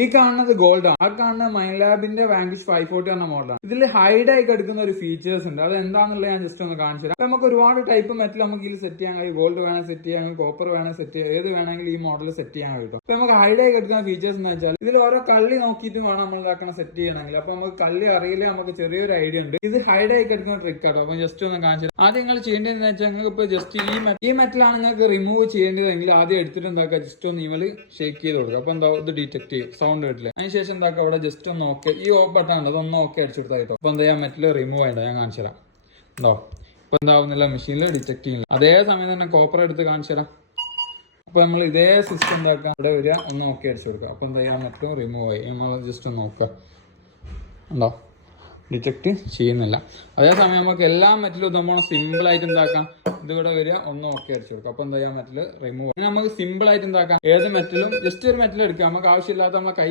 ഈ കാണുന്നത് ഗോൾഡ് ആണ്. ആ കാണുന്ന മൈൻ ലാബിന്റെ വാങ്കിഷ് 540 എന്ന മോഡലാണ്. ഇതിൽ ഹൈഡ് ആയി കിടക്കുന്ന ഒരു ഫീച്ചേഴ്സ് ഉണ്ട്. അത് എന്താണെന്നുള്ളത് ഞാൻ ജസ്റ്റ് ഒന്ന് കാണിച്ചു തരാം. നമുക്ക് ഒരുപാട് ടൈപ്പ് മെറ്റൽ നമുക്ക് ഇതിൽ സെറ്റ് ചെയ്യാൻ കഴിയും. ഗോൾഡ് വേണം സെറ്റ് ചെയ്യാൻ, കോപ്പർ വേണം സെറ്റ് ചെയ്യാൻ, ഏത് വേണമെങ്കിലും ഈ മോഡൽ സെറ്റ് ചെയ്യാൻ കഴിയും. അപ്പൊ നമുക്ക് ഹൈഡ് ആയി കിടക്കുന്ന ഫീച്ചേഴ്സ് എന്ന് വെച്ചാൽ ഇതിൽ ഓരോ കള്ളി നോക്കിയിട്ട് വേണം നമ്മൾ ഇതാക്കണം സെറ്റ് ചെയ്യണമെങ്കിൽ. അപ്പൊ നമുക്ക് കള്ളി അറിയില്ല, നമുക്ക് ചെറിയൊരു ഐഡിയ ഉണ്ട്. ഇത് ഹൈഡ് ആയി കിടക്കുന്ന ട്രിക്ക് ആട്ടോ. അപ്പൊ ജസ്റ്റ് ഒന്ന് കാണിച്ചു തരാം. ആദ്യം നിങ്ങൾ ചെയ്യേണ്ടതെന്ന് വെച്ചാൽ നിങ്ങൾക്ക് ഇപ്പൊ ജസ്റ്റ് ഈ മെറ്റലാണ് നിങ്ങൾക്ക് റിമൂവ് ചെയ്യേണ്ടതെങ്കിൽ ആദ്യം എടുത്തിട്ട് എന്താക്കുക, ജസ്റ്റ് ഒന്ന് ഇവല് ഷേക്ക് ചെയ്ത് കൊടുക്കുക. അപ്പൊ എന്താ ഇത് ഡിറ്റക്ട് ചെയ്യും, സൗണ്ട് കിട്ടില്ല. അതിനുശേഷം എന്താക്കുക, അവിടെ ജസ്റ്റ് ഒന്ന് ഓക്കെ, ഈ ഓഫ് ബട്ടൺ ഉണ്ട്, അതൊന്ന് ഓക്കെ അടിച്ചു കൊടുത്താൽ കേട്ടോ. അപ്പൊ എന്താ ചെയ്യാൻ മെറ്റൽ റിമൂവ് ആയിട്ട് ഞാൻ കാണിച്ചു തരാം. ഉണ്ടോ ഇപ്പൊ എന്താവുന്നില്ല, മെഷീനിൽ ഡിറ്റക്ട് ചെയ്യുന്നില്ല. അതേ സമയം തന്നെ കോപ്പർ എടുത്ത് കാണിച്ചു തരാം. അപ്പൊ നമ്മൾ ഇതേ സിസ്റ്റം എന്താക്കാം, ഇവിടെ വരിക, ഒന്ന് ഓക്കെ അടിച്ചു കൊടുക്കുക. അപ്പൊ എന്താ ചെയ്യാൻ മെറ്റലും റിമൂവ് ആയി. നമ്മൾ ജസ്റ്റ് ഒന്ന് നോക്കുക, ഉണ്ടോ ഡിറ്റക്ട് ചെയ്യുന്നില്ല. അതേസമയം നമുക്ക് എല്ലാ മെറ്റലും നമ്മൾ സിമ്പിൾ ആയിട്ട് എന്താക്കാം, ഇതിവിടെ വരിക, ഒന്ന് ഓക്കെ അടിച്ചു കൊടുക്കുക. അപ്പൊ എന്താ ചെയ്യാൻ മെറ്റൽ റിമൂവ്. നമുക്ക് സിമ്പിൾ ആയിട്ട് എന്താക്കാം, ഏത് മെറ്റലും ജസ്റ്റ് ഒരു മെറ്റൽ എടുക്കുക, നമുക്ക് ആവശ്യമില്ലാത്ത നമ്മളെ കൈ